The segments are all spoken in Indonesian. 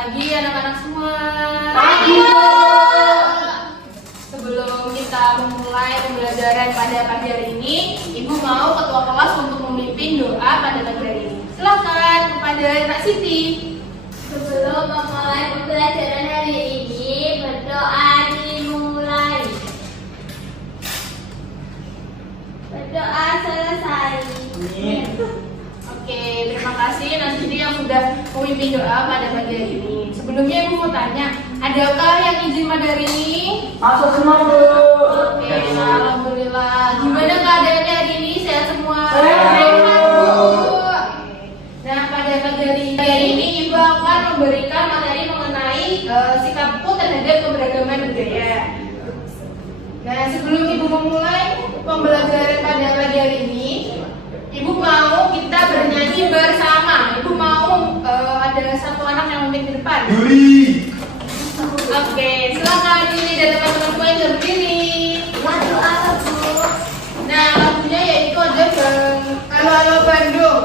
Pagi anak-anak semua. Pagi. Sebelum kita memulai pembelajaran pada pagi hari ini, Ibu mau ketua kelas untuk memimpin doa pada pagi hari ini. Silakan kepada Kak Siti. Sebelum memulai pembelajaran hari ini, berdoa dimulai. Berdoa selesai. Oke, terima kasih Nasiti yang sudah memimpin doa pada pagi hari ini. Sebelumnya Ibu mau tanya, adakah yang izin pada hari ini? Masuk semua, Bu. Oke, alhamdulillah. Gimana keadaannya hari ini? Sehat semua? Sehat, Bu. Nah, pada pagi hari ini Ibu akan memberikan materi mengenai sikapku terhadap keberagaman budaya. Nah, sebelum Ibu memulai pembelajaran pada pagi hari ini, Ibu mau kita bernyanyi bersama. Ibu mau ada satu anak yang memimpin di depan. Yuri. Oke, silakan Yuli dan teman-teman semua yang berdiri. Lagu apa, Bu? Nah, lagunya yaitu ada Halo Halo Bandung.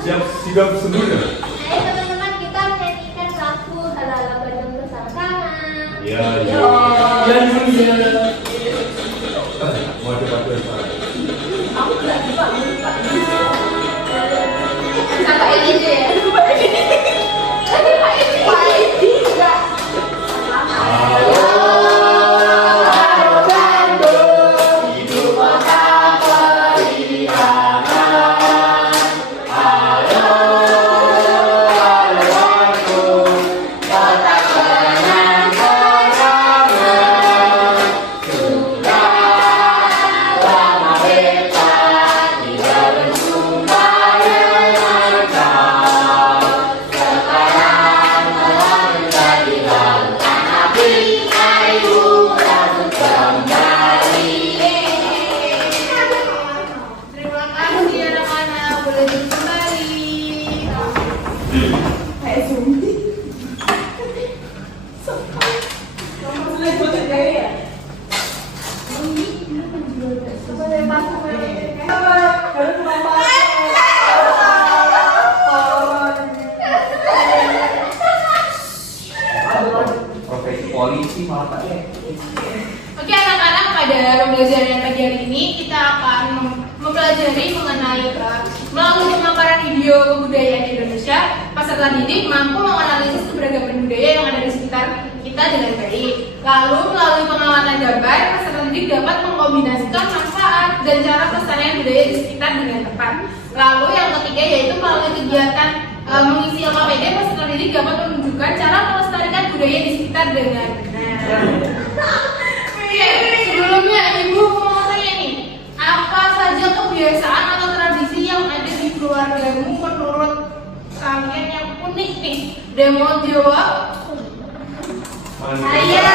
Siap semua. Ayo teman-teman, kita menyanyikan lagu Halo-Halo Bandung bersama-sama. Ya. Sama ini aja ya. Terima kasih anak-anak, boleh duduk kembali. Profesi polisi malah pakai. Oke anak-anak, pada pembelajaran pagi hari ini kita akan mempelajari mengenai melalui pemaparan video kebudayaan Indonesia, peserta didik mampu menganalisis keberagaman budaya yang ada di sekitar kita dengan baik. Lalu melalui pengamatan gambar, peserta didik dapat mengkombinasikan manfaat dan cara pelestarian budaya di sekitar dengan tepat. Lalu yang ketiga yaitu melalui kegiatan mengisi LKPD, peserta didik dapat menunjukkan cara melestarikan budaya di sekitar dengan benar. Oke, sebelumnya Ibu mau tanya nih, apa saja kebiasaan atau tradisi yang ada di keluargamu menurut kalian yang unik nih? Dan mau jawab? Saya.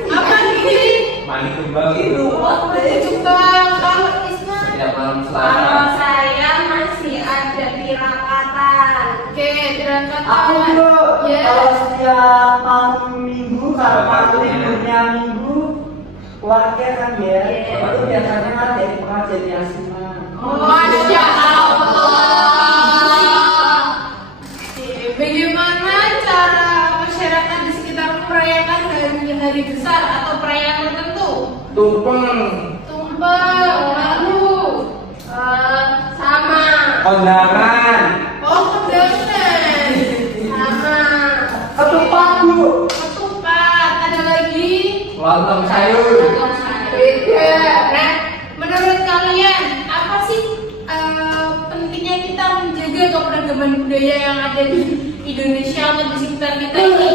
Apa nih? Mani kembang itu. Kembang. Kalau Isma? Setiap malam Kalau Selasa. saya masih ada tirakatan. Oke, tirakatan. Aku dulu Ya. kalau setiap malam minggu karena liburnya minggu keluarga kan ya, itu biasanya ada pengajian Yasin. Masya Allah. Bagaimana cara masyarakat di sekitar merayakan hari besar atau perayaan tertentu? Tumpeng. Tumpeng, lalu Sama. Kondangan. oh kondangan, sama Ketupat, Bu. ketupat, ada lagi Lontong sayur. beda. Nah, menurut kalian apa sih pentingnya kita menjaga keberagaman budaya yang ada di Indonesia atau di sekitar kita ini?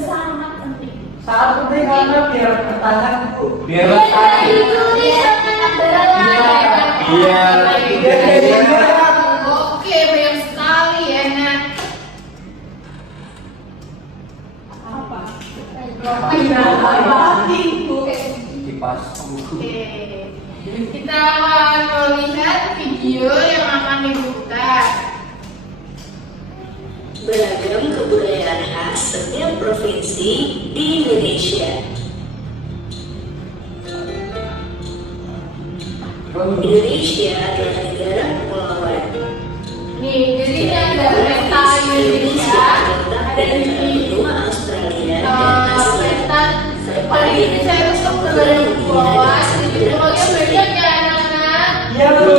Sangat penting. Sangat penting karena biar bertahan, Bu. Biar lestari. Indonesia tetap berada. Biar Oke, banyak sekali ya. Nah, kipas. oke. Kita akan melihat video yang akan diputar. Beragam kebudayaan khas setiap provinsi di Indonesia. Indonesia adalah negara kepulauan. bawah. Jadi pokoknya banyak ya anak-anak. Iya, Bu.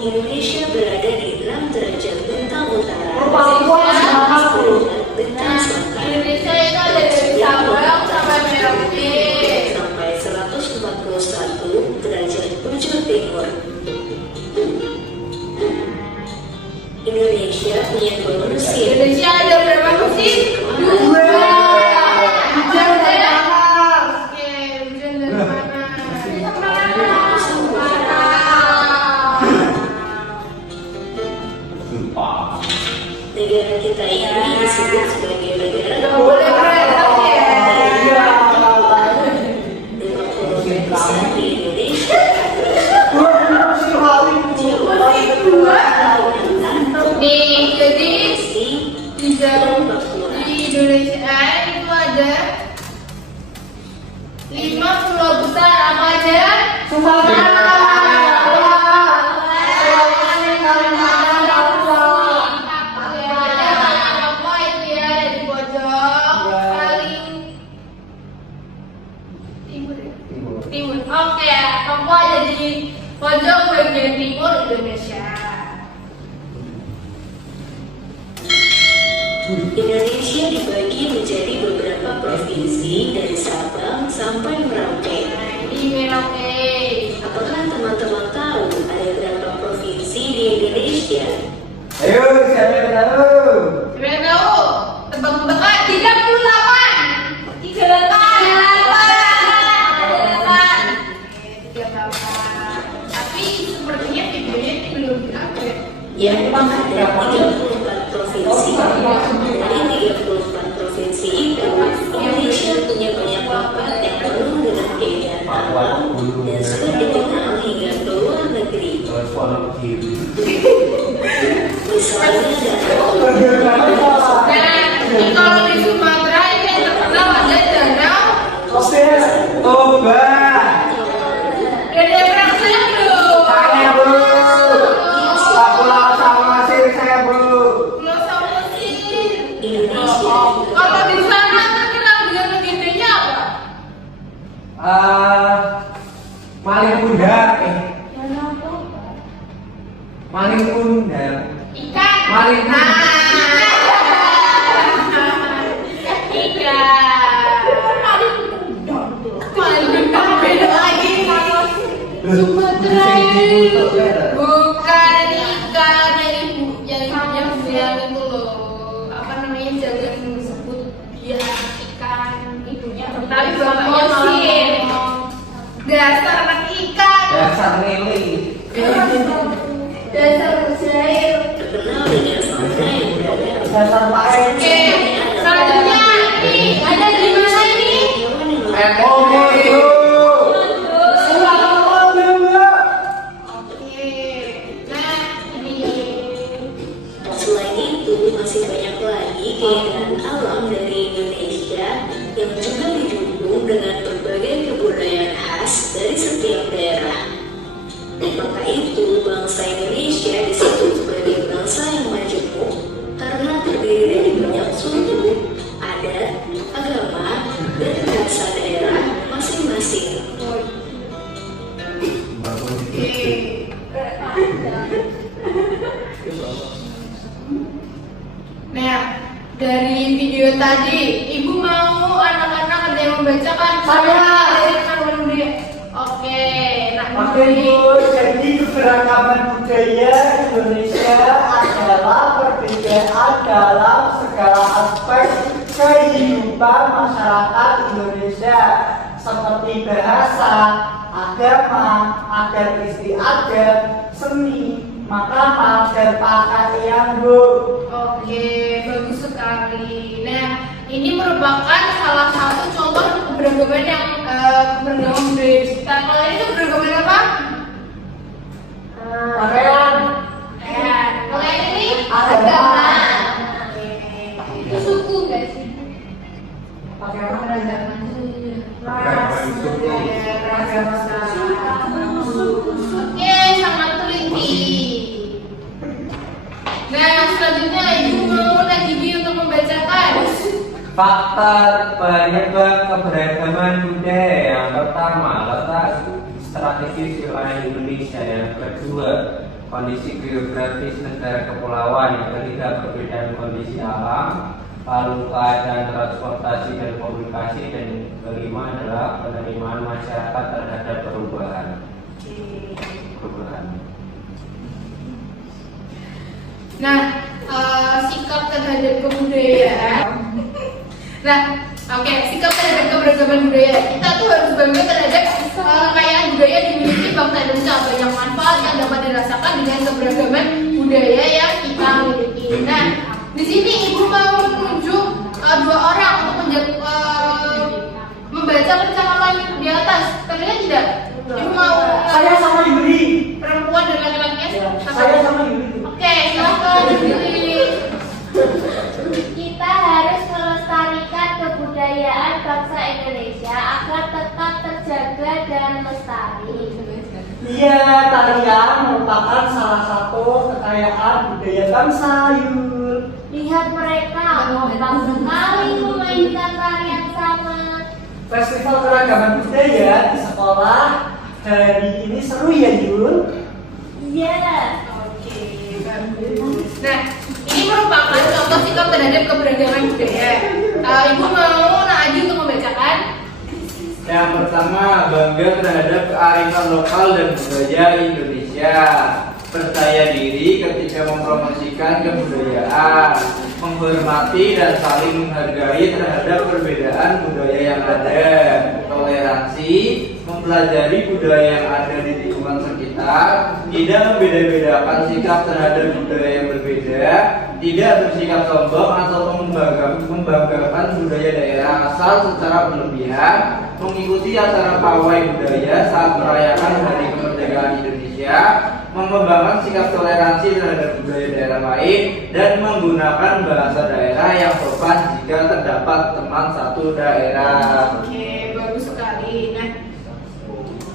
Indonesia berada di 6 derajat bintang utara. Papua sama aku. Bintang selatan Indonesia itu ada dari Sabang sampai Merauke. sampai 141 derajat bujur timur. Indonesia punya dua musim. Indonesia ada berapa musim? Dua. Hujan dan panas. Oke, hujan dan panas. Sumpah. Negara kita ini disebut sebagai negara Nggak boleh berantem ya. Iya. 50% di Indonesia Musim hari Dua. Nih, jadi di di Indonesia itu ada 5 pulau besar apa aja? Papua itu ya ada di pojok paling timur ya? Timur. Oke, Papua ada di pojok bagian timur Indonesia. Indonesia dibagi menjadi beberapa provinsi dari Sabang sampai Merauke. Ini Merauke. Apakah teman-teman tahu ada berapa provinsi di Indonesia? Ayo, siapa yang tahu? Siapa yang tahu? Tebak-tebakan 38. 38. Tapi sepertinya videonya ini belum diupload. Yang ada 34 provinsi. Dari 34 provinsi itu, Indonesia punya banyak tempat yang penuh dengan keindahan alam dan sudah dikenal hingga ke luar negeri. Misalnya Nah, ini kalau di Sumatera ini yang terkenal ada danau. Toba. Dan ada perang saya belum. Saya, Bu. Pulau Samosir saya, Bu. Pulau Samosir. Indonesia Kalau di sana terkenal dengan legendanya apa? Maling pundak. Maling pundak. Ikan. Maling pundak. Beda lagi. Sumatera bukan ikan yang itu loh. Apa namanya jangan disebut dia ikan ibunya. Tapi bapaknya malah dasar anak ikan. Dasar lele. Dasar mujair. terkenal dengan fauna yang beragam. Dasar pakai. Oke, selanjutnya ini ada di mana ini? Oke, Bu. Selamat dulu. Oke, nah ini Selain itu, masih banyak lagi keindahan alam dari Indonesia yang juga didukung dengan berbagai kebudayaan khas dari setiap daerah. Maka itu, bangsa Indonesia disebut sebagai bangsa yang majemuk karena terdiri dari banyak suku, adat, agama, dan bahasa daerah masing-masing. Nah, dari video tadi, ibu mau anak-anak ada yang membacakan? Oke, nah Oke, Bu. Jadi keberagaman budaya Indonesia adalah perbedaan dalam segala aspek kehidupan masyarakat Indonesia seperti bahasa, agama, adat istiadat, seni, makanan, dan pakaian, Bu. Oke, bagus sekali. Nah, ini merupakan salah satu contoh keberagaman yang keberagaman budaya kita. Kalau ini keberagaman apa? Pakaian, Ya, kalau yang ini Agama. Oke. Itu suku nggak sih? pakaian mana? Oke, sangat teliti. Nah, selanjutnya ibu mau lagi untuk membacakan. Faktor penyebab keberagaman budaya. Yang pertama, letak strategis wilayah Indonesia. Yang kedua, kondisi geografis negara kepulauan. Yang ketiga, perbedaan kondisi alam. Lalu keadaan transportasi dan komunikasi. Dan kelima adalah penerimaan masyarakat terhadap perubahan. Nah, sikap terhadap kebudayaan. Nah, oke, sikap terhadap keberagaman budaya. Kita tuh harus bangga terhadap kekayaan budaya dimiliki bangsa Indonesia. Banyak manfaat yang dapat dirasakan dengan keberagaman budaya yang kita miliki. Nah, di sini ibu mau menunjuk dua orang untuk membaca percakapan di atas. Kalian tidak? Ibu mau Saya sama Yuli. perempuan dan laki-lakinya? Saya sama Yuli. Oke, silakan dipilih. Kita harus melestarikan kebudayaan bangsa Indonesia agar tetap terjaga dan lestari. Iya, tarian merupakan salah satu kekayaan budaya bangsa, Yul. Lihat mereka kompak sekali memainkan tarian sama. Festival keragaman budaya di sekolah hari ini seru ya, Yul? Iya. Oke, bagus. Nah, ini merupakan contoh sikap terhadap keberagaman budaya. Ibu mau Adi untuk membacakan. Yang pertama, bangga terhadap kearifan lokal dan budaya Indonesia. Percaya diri ketika mempromosikan kebudayaan, menghormati dan saling menghargai terhadap perbedaan budaya yang ada, toleransi, mempelajari budaya yang ada di lingkungan sekitar, tidak membeda-bedakan sikap terhadap budaya yang berbeda, tidak bersikap sombong atau membanggakan budaya daerah asal secara berlebihan, mengikuti acara pawai budaya saat merayakan Hari Kemerdekaan Indonesia, mengembangkan sikap toleransi terhadap budaya daerah lain, dan menggunakan bahasa daerah yang sopan jika terdapat teman satu daerah. Oke, bagus sekali. Nah,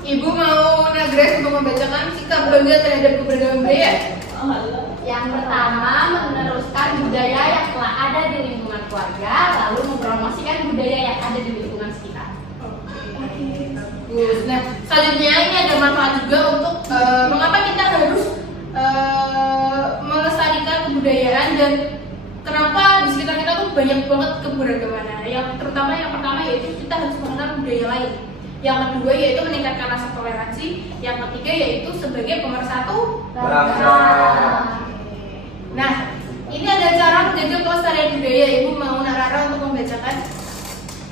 Ibu mau Nagres untuk membacakan sikap bangga terhadap keberagaman budaya. Yang pertama, meneruskan budaya yang telah ada di lingkungan keluarga, lalu mempromosikan budaya yang ada di lingkungan sekitar. Bagus. Nah, selanjutnya ini ada manfaat juga untuk mengapa kita harus melestarikan kebudayaan dan kenapa di sekitar kita tuh banyak banget keberagaman. Yang pertama yaitu kita harus mengenal budaya lain. Yang kedua yaitu meningkatkan rasa toleransi. Yang ketiga yaitu sebagai pemersatu Bangsa. Nah, ini ada cara menjaga pelestarian budaya. Ibu mau Narara untuk membacakan.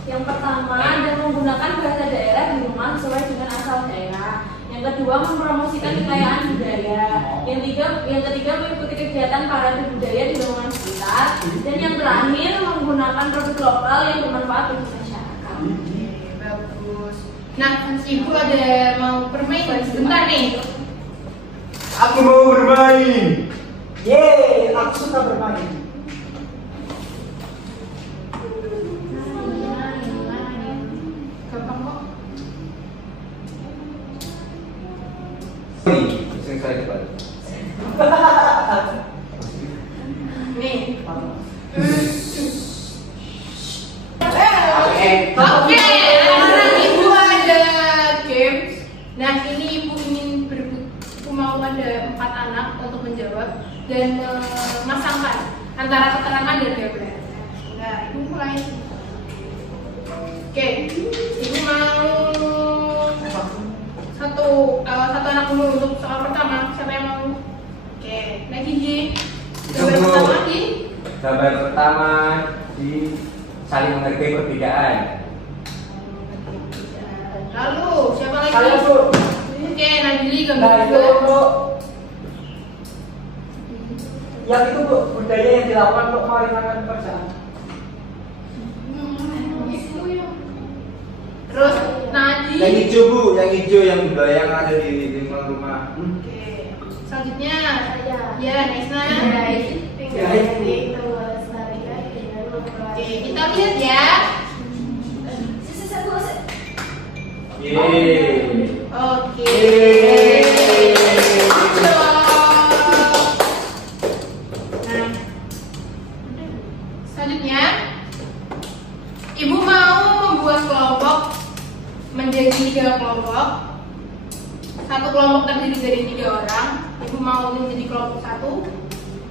Yang pertama, dan menggunakan bahasa daerah di rumah sesuai dengan asal daerah. Yang kedua, mempromosikan kekayaan budaya. Yang ketiga, mengikuti kegiatan parade budaya di lingkungan sekitar. Dan yang terakhir, menggunakan produk lokal yang bermanfaat bagi masyarakat. Bagus. Nah, Ibu ada mau bermain sebentar nih. Aku mau bermain. Yeay, aku suka bermain. Gampang kok. Sing saya depan. Nih. Oke. Sekarang Ibu ada games. Nah, ini Ibu ingin berebut. Ibu mau ada 4 anak untuk menjawab dan memasangkan antara keterangan dan gambar. Nah, Ibu mulai. Oke, Ibu mau satu anak dulu untuk soal pertama. Siapa yang mau? Oke, lagi Ji. Gambar Tunggu. pertama lagi. Gambar pertama di saling menghargai perbedaan. Lalu siapa lagi? Saya, Bu. Oke, Nabili gambar Nah, itu kedua. untuk yang itu, Bu, budaya yang dilakukan untuk meringankan pekerjaan. Terus Nadi. Yang hijau bu, yang hijau yang budaya yang ada di lingkungan rumah. Oke. Selanjutnya. Saya. Ya, Nesna. Oke, kita lihat ya. Yeay. Oke. Nah, selanjutnya mau menjadi kelompok 1,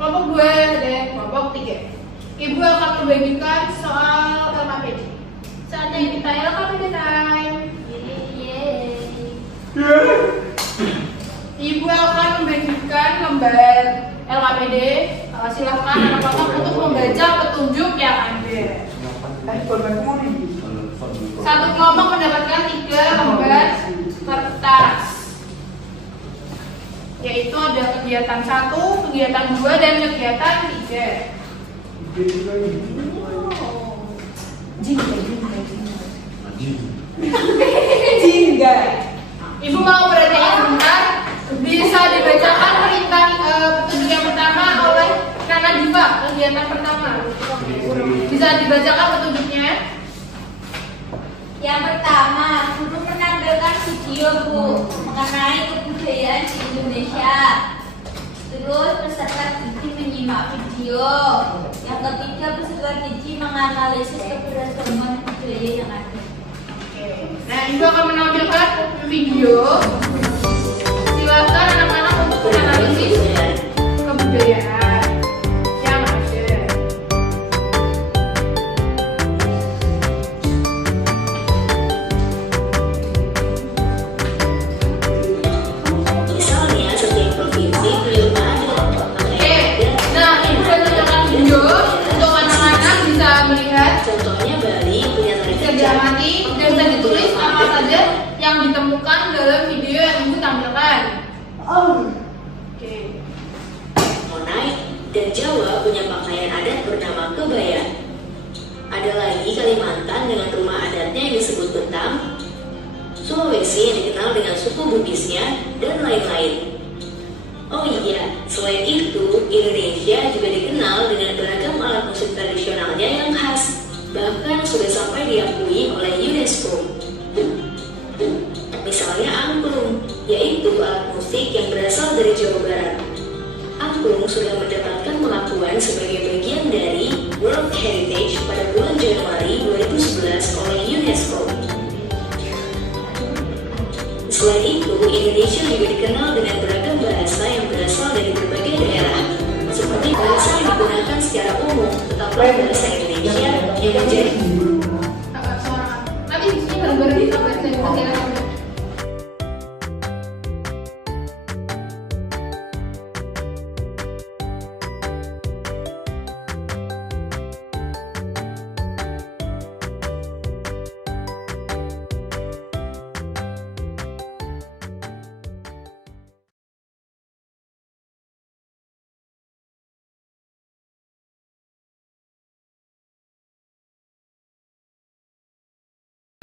kelompok 2, dan kelompok 3. Ibu akan membagikan soal LKPD. Saatnya kita LKPD time. Ibu akan membagikan lembar LKPD. Silahkan anak kelompok untuk membaca petunjuk yang ada. Satu kelompok mendapatkan 3 lembar kertas, yaitu ada kegiatan 1, kegiatan 2, dan kegiatan 3. Jingga. Ibu mau perhatian sebentar. Bisa dibacakan perintah petunjuk yang pertama oleh Nana Diva. Kegiatan pertama. Bisa dibacakan petunjuknya. Yang pertama, guru menampilkan video Bu mengenai kebudayaan di Indonesia. Terus peserta didik menyimak video. Yang ketiga, peserta didik menganalisis keberagaman budaya yang ada. Nah, Ibu akan menampilkan video. Silakan anak-anak untuk menganalisis kebudayaan yang ada. Misalnya setiap provinsi belum ada. Oke, nah Ibu sudah tunjukkan video untuk anak-anak bisa melihat, Contohnya Bali punya bisa tarian diamati, dan bisa ditulis apa saja yang ditemukan dalam video yang Ibu tampilkan. Oke. Monai dan Jawa punya pakaian adat bernama kebaya. Ada lagi Kalimantan dengan rumah adatnya yang disebut betang, Sulawesi yang dikenal dengan suku Bugisnya, dan lain-lain. Oh iya, selain itu, Indonesia juga dikenal dengan beragam alat musik tradisionalnya yang khas, bahkan sudah sampai diakui oleh UNESCO. Misalnya angklung, yaitu alat musik yang berasal dari Jawa Barat. Angklung sudah mendapatkan pengakuan sebagai bagian dari World Heritage pada bulan Januari 2011 oleh UNESCO. Selain itu, Indonesia juga dikenal dengan beragam bahasa yang berasal dari berbagai daerah, seperti bahasa yang digunakan secara umum, tetaplah bahasa Indonesia yang menjadi Nanti di sini bareng-bareng kita baca yang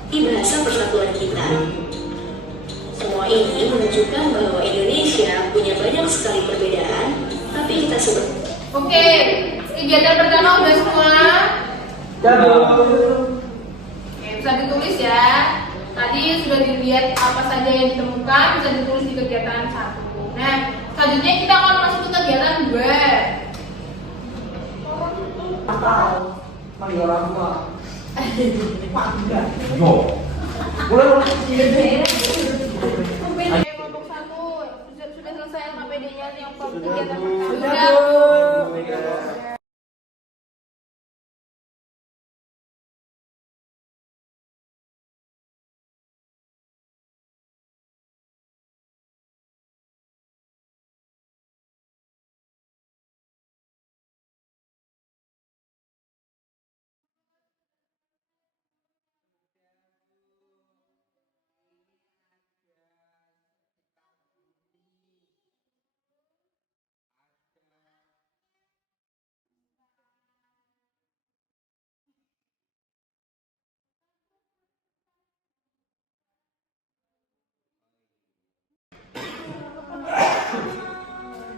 di bahasa persatuan kita. Semua ini menunjukkan bahwa Indonesia punya banyak sekali perbedaan, tapi kita sebut. Oke, kegiatan pertama udah semua. Oke, bisa ditulis ya. Tadi sudah dilihat apa saja yang ditemukan, bisa ditulis di kegiatan 1. Nah, selanjutnya kita akan masuk ke kegiatan 2. Manggil orang tua. Oke, kelompok 1 sudah selesai LKPD-nya yang kegiatan pertama. Sudah, Bu.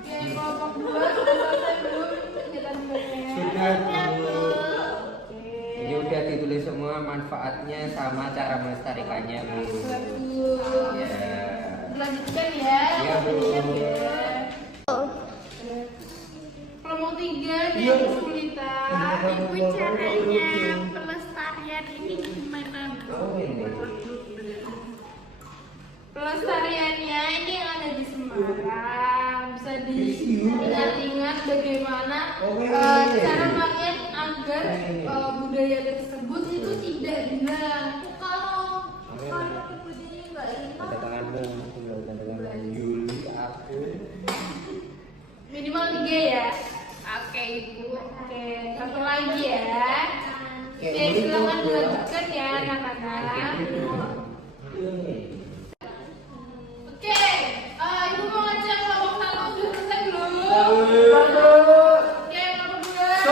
Oke, kelompok 2 sudah selesai belum kegiatan 2-nya? Sudah, Bu. Oke. Ini udah ditulis semua manfaatnya sama cara melestarikannya, Bu. Bagus. Ya. Dilanjutkan ya. Iya, Bu. Kelompok 3 yang kesulitan. Ibu caranya pelestarian ini gimana? Oh, ini. Pelestariannya ini yang ada di Semarang. Bisa cara kalian agar budaya tersebut itu tidak hilang. Kalau budayanya nggak hilang, Minimal 3 ya. Oke ibu. Oke, satu lagi ya. Oke, silakan dilanjutkan ya anak-anak. Oke, ibu mau ngecek kelompok 1 sudah selesai belum? Oke, kelompok 2. Kelompok 3.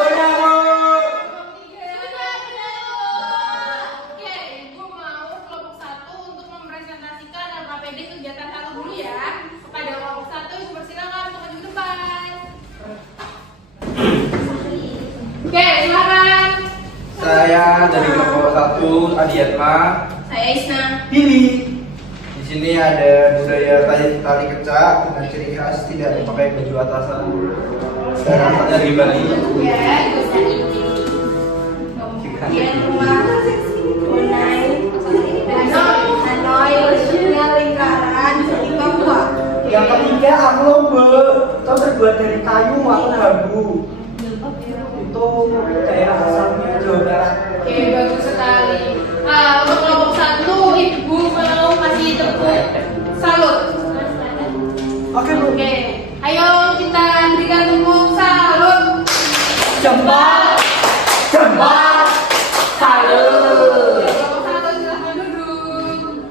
Oke, ibu mau kelompok 1 untuk mempresentasikan LKPD kegiatan 1 dulu ya. Kepada kelompok 1 ibu persilakan untuk maju ke depan. Oke, silakan. Saya dari kelompok 1 Adiatma. Saya Isna. Pilih. Di sini ada budaya tali kecak dengan ciri khas tidak memakai baju atasan. Saya asal dari Bali. Ya, ibu Sani. kemudian rumah Hanoi, Rusia, lingkaran, di Papua. Yang ketiga amlobe, itu terbuat dari kayu atau bambu. Itu daerah asalnya Jawa Barat. Oke, bagus sekali. Untuk kelompok 1, ibu mau kasih tepuk salut. Oke Bu. Oke, ayo kita berikan tepuk salut. Jempol, jempol, salut. Kelompok 1 silahkan duduk.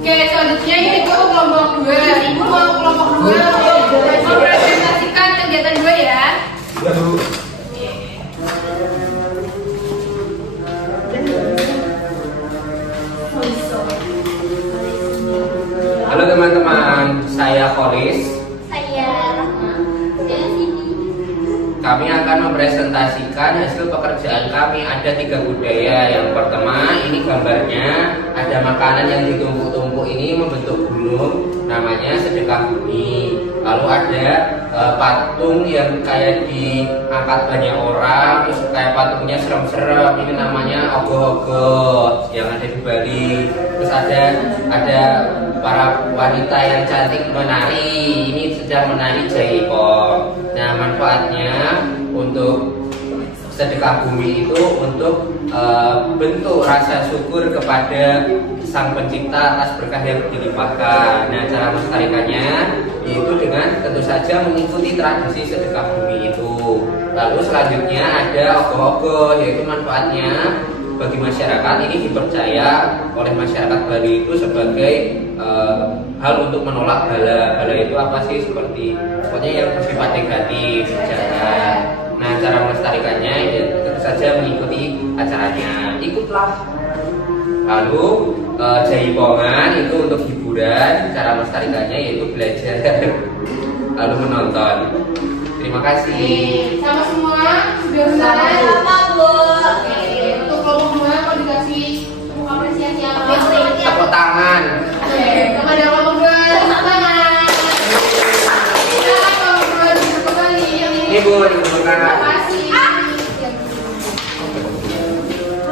Oke, selanjutnya ini ke kelompok 2. Ibu mau kelompok 2 mempresentasikan kegiatan 2 ya. Halo teman-teman, saya Kholis. Saya Rahma. Saya sini. Kami akan mempresentasikan hasil pekerjaan kami. Ada 3 budaya. Yang pertama, ini gambarnya ada makanan yang ditumpuk-tumpuk ini membentuk gunung, namanya sedekah bumi. Lalu ada patung yang kayak diangkat banyak orang, terus kayak patungnya serem-serem. Ini namanya ogoh-ogoh yang ada di Bali. Terus ada para wanita yang cantik menari. Ini sedang menari jaipong. Nah, manfaatnya untuk sedekah bumi itu untuk bentuk rasa syukur kepada Sang Pencipta atas berkah yang dilimpahkan. Nah, cara melestarikannya yaitu dengan tentu saja mengikuti tradisi sedekah bumi itu. Lalu selanjutnya ada ogoh-ogoh, yaitu manfaatnya bagi masyarakat. Ini dipercaya oleh masyarakat Bali itu sebagai hal untuk menolak bala. Bala itu apa sih? Seperti pokoknya yang bersifat negatif, jahat. Nah, cara melestarikannya ya tentu saja mengikuti acaranya. Ikutlah. Lalu jaipongan itu untuk hiburan. Cara melestarikannya yaitu belajar lalu menonton. Terima kasih. Sama semua sudah selesai. Sama Bu. Oke, untuk kelompok 2 mau dikasih tepuk apresiasi apa? Tepuk tangan. Oke, kepada kelompok 2 tepuk tangan. Silakan kelompok 2 duduk kembali. Yang ini. Ini Bu, tepuk Terima tangan. kasih.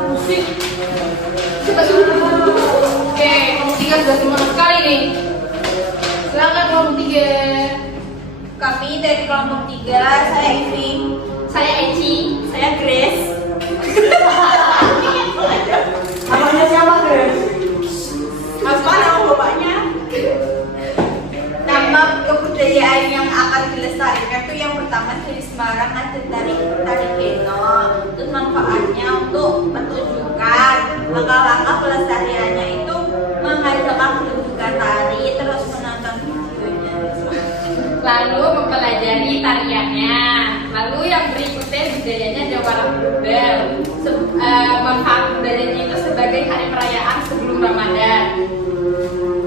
Musik. Coba dulu. Oke, kelompok 3 sudah semangat sekali nih. Silakan kelompok 3. Kami dari kelompok 3, saya Ivy. Saya Eci. Saya Grace. Namanya siapa Grace? Apa nama bapaknya? Nama kebudayaan yang akan dilestarikan itu yang pertama dari Semarang ada tari Beno. Terus manfaatnya untuk menunjukkan langkah-langkah pelestariannya itu mengadakan pertunjukan tari, terus menonton videonya. Lalu mempelajari tariannya. Lalu yang berikutnya budayanya ada warak budal. Manfaat budayanya itu sebagai hari perayaan sebelum Ramadan.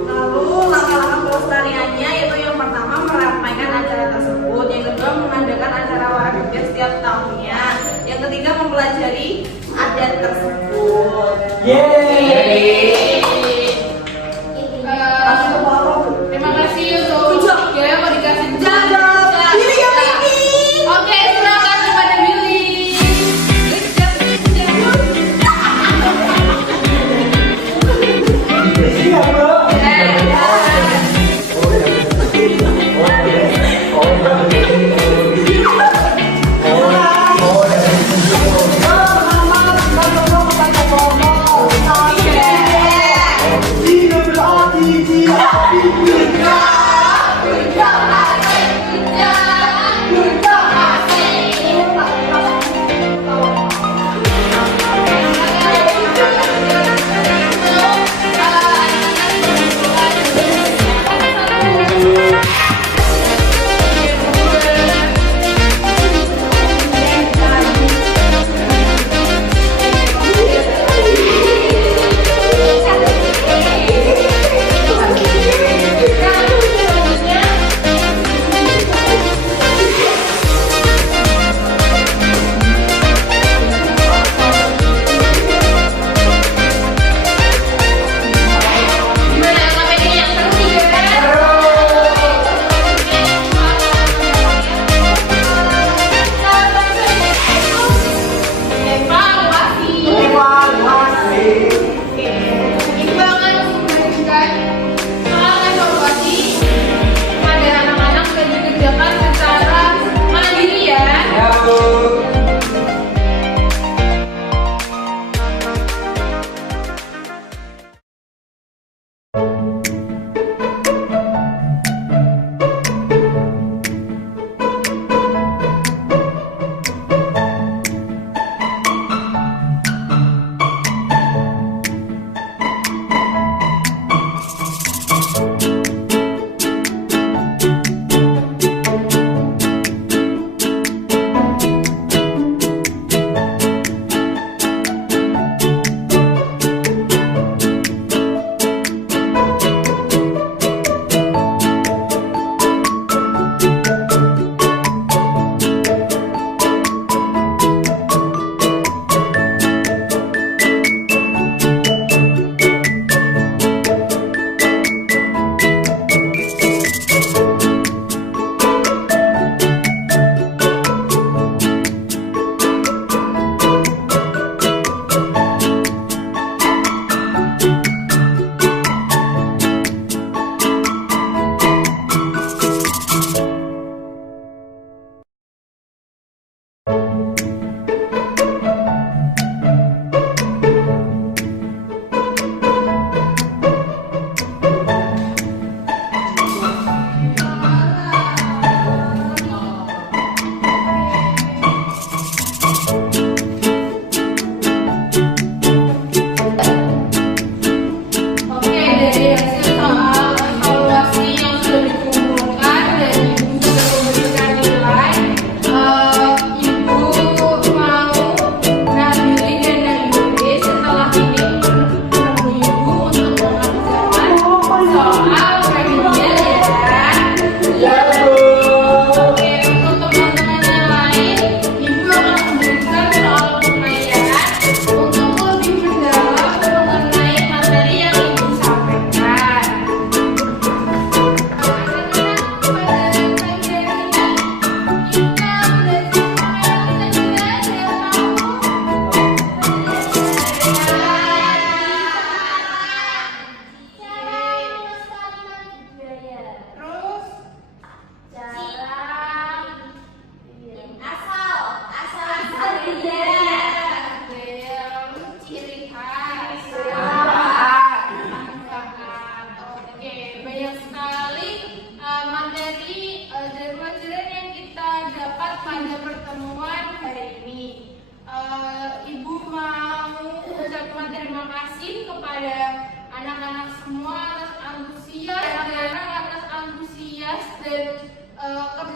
Lalu langkah-langkah pelestariannya yaitu yang pertama meramaikan acara tersebut, yang kedua mengadakan acara warak budaya setiap tahunnya, yang ketiga mempelajari adat tersebut. Yeay. Eh, Terima kasih untuk ya mau dikasih jaga. Oke, silakan kepada Billy. Siap Bro.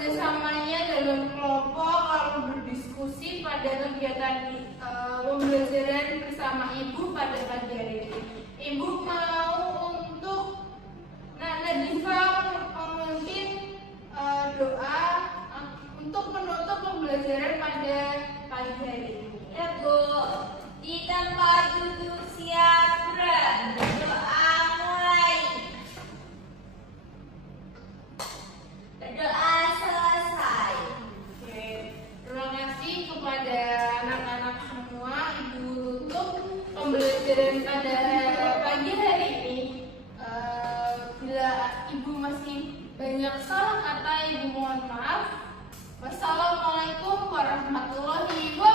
kerjasamanya dalam kelompok lalu berdiskusi pada kegiatan pembelajaran bersama Ibu pada pagi hari ini. Ibu mau untuk Nadifa memimpin doa untuk menutup pembelajaran pada pagi hari ini. Ya Bu, di tempat duduk siap berdoa mulai. Berdoa selesai. Oke, terima kasih kepada anak-anak semua. Ibu tutup pembelajaran pada pagi hari ini. Bila Ibu masih banyak salah kata, Ibu mohon maaf. Wassalamualaikum warahmatullahi wabarakatuh.